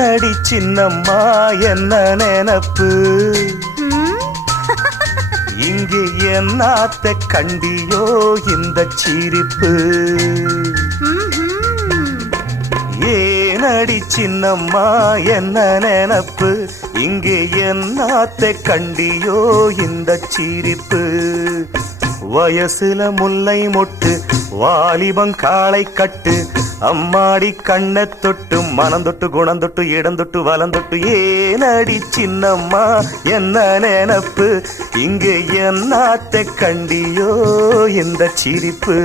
ஏனடி சின்னம்மா என்ன நினப்பு இங்கே என்னாத்த கண்டியோ இந்த சிரிப்பு ஏனடி சின்னம்மா என்ன நினப்பு இங்கே என்னாத்த கண்டியோ இந்த சிரிப்பு வயசுல முல்லை மொட்டு வாலிபம் காளை கட்டு அம்மாடி கண்ணை தொட்டு மனம் தொட்டு குணம் தொட்டு இடம் தொட்டு வலம் தொட்டு ஏனடி சின்னம்மா என்ன நினப்பு இங்கே என்னாத்த கண்டியோ இந்த சிரிப்பு